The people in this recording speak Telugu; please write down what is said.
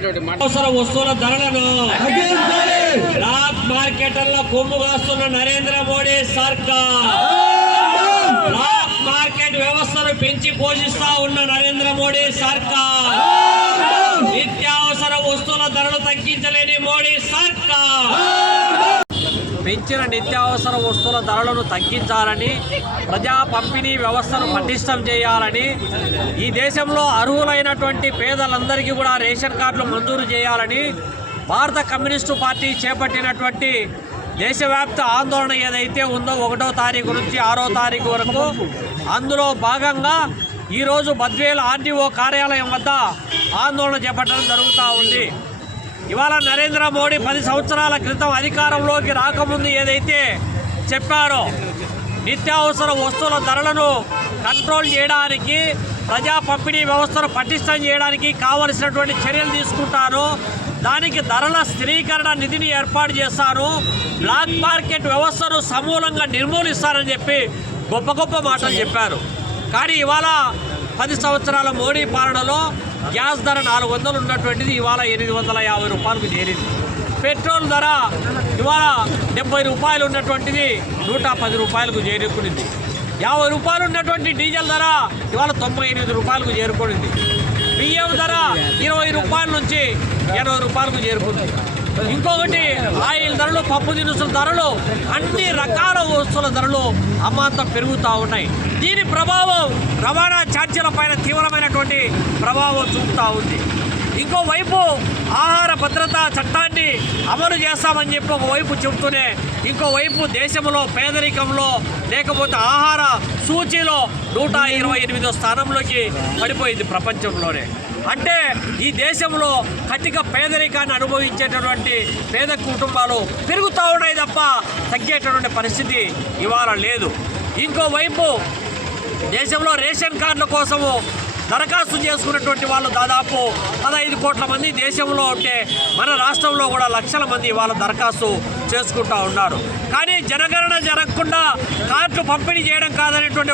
నిత్యావసర వస్తువుల ధరలను తగ్గించాలి బ్లాక్ మార్కెట్లలో కొమ్ము కాస్తున్న నరేంద్ర మోడీ సర్కార్. బ్లాక్ మార్కెట్ వ్యవస్థను పెంచి పోషిస్తా ఉన్న నరేంద్ర మోడీ సర్కార్. నిత్యావసర వస్తువుల ధరలు తగ్గించలేని మోడీ సర్కార్. పెంచిన నిత్యావసర వస్తువుల ధరలను తగ్గించాలని ప్రజా పంపిణీ వ్యవస్థను పటిష్టం చేయాలని ఈ దేశంలో అర్హులైనటువంటి పేదలందరికీ కూడా రేషన్ కార్డులు మంజూరు చేయాలని భారత కమ్యూనిస్టు పార్టీ చేపట్టినటువంటి దేశవ్యాప్త ఆందోళన ఏదైతే ఉందో ఒకటో తారీఖు నుంచి ఆరో తారీఖు వరకు అందులో భాగంగా ఈరోజు బద్వేల్ ఆర్డీఓ కార్యాలయం వద్ద ఆందోళన చేపట్టడం జరుగుతూ ఉంది. ఇవాళ నరేంద్ర మోడీ పది సంవత్సరాల క్రితం అధికారంలోకి రాకముందు ఏదైతే చెప్పారో నిత్యావసర వస్తువుల ధరలను కంట్రోల్ చేయడానికి ప్రజా పంపిణీ వ్యవస్థను పటిష్టం చేయడానికి కావలసినటువంటి చర్యలు తీసుకుంటారు. దానికి ధరల స్థిరీకరణ నిధిని ఏర్పాటు చేస్తారు బ్లాక్ మార్కెట్ వ్యవస్థను సమూలంగా నిర్మూలిస్తారని చెప్పి గొప్ప గొప్ప మాటలు చెప్పారు. కానీ ఇవాళ పది సంవత్సరాల మోడీ పాలనలో గ్యాస్ ధర నాలుగు వందలు ఉన్నటువంటిది ఇవాళ ఎనిమిది వందల యాభై రూపాయలకు చేరింది. పెట్రోల్ ధర ఇవాళ డెబ్బై రూపాయలు ఉన్నటువంటిది నూట పది రూపాయలకు చేరుకునింది. యాభై రూపాయలు ఉన్నటువంటి డీజిల్ ధర ఇవాళ తొంభై ఎనిమిది రూపాయలకు చేరుకునింది. బియ్యం ధర ఇరవై రూపాయల నుంచి ఎనభై రూపాయలకు చేరుకుంది. ఇంకొకటి ఆయిల్ ధరలు పప్పు దినుసుల ధరలు అన్ని రకాల వస్తువుల ధరలు అమాంతం పెరుగుతూ ఉన్నాయి. దీని ప్రభావం రవాణా పైన తీవ్రమైనటువంటి ప్రభావం చూపుతూ ఉంది. ఇంకోవైపు ఆహార భద్రతా చట్టాన్ని అమలు చేస్తామని చెప్పి ఒకవైపు చెబుతూనే ఇంకోవైపు దేశంలో పేదరికంలో లేకపోతే ఆహార సూచీలో నూట ఇరవై ఎనిమిదో స్థానంలోకి పడిపోయింది ప్రపంచంలోనే. అంటే ఈ దేశంలో కటిక పేదరికాన్ని అనుభవించేటటువంటి పేద కుటుంబాలు పెరుగుతూ ఉన్నాయి తప్ప తగ్గేటటువంటి పరిస్థితి ఇవాళ లేదు. ఇంకోవైపు దేశంలో రేషన్ కార్డుల కోసము దరఖాస్తు చేసుకున్నటువంటి వాళ్ళు దాదాపు పదహైదు కోట్ల మంది దేశంలో ఉంటే మన రాష్ట్రంలో కూడా లక్షల మంది వాళ్ళ దరఖాస్తు చేసుకుంటా ఉన్నారు. కానీ జనగణన జరగకుండా కార్డులు పంపిణీ చేయడం కాదనేటువంటి